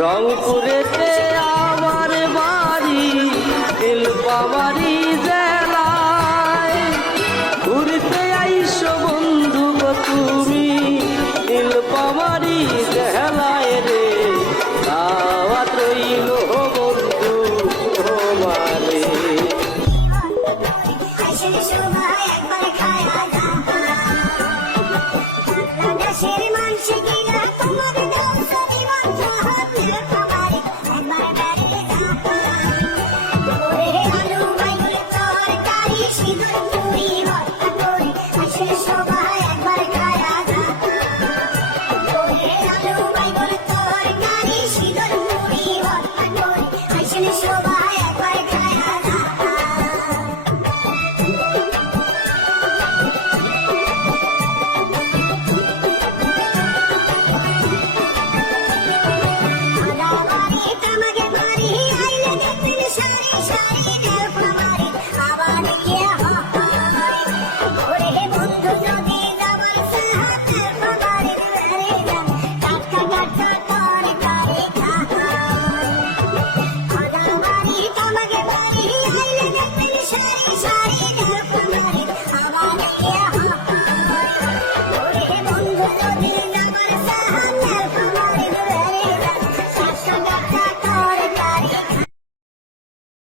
রংপুরেতে আমার বাড়ি, নীলফামারী জেলায়। ঘুরতে আইসো বন্ধু গো তুমি নীলফামারী জেলায় রে, দাওয়াত রইল বন্ধু তোমারে। Bye.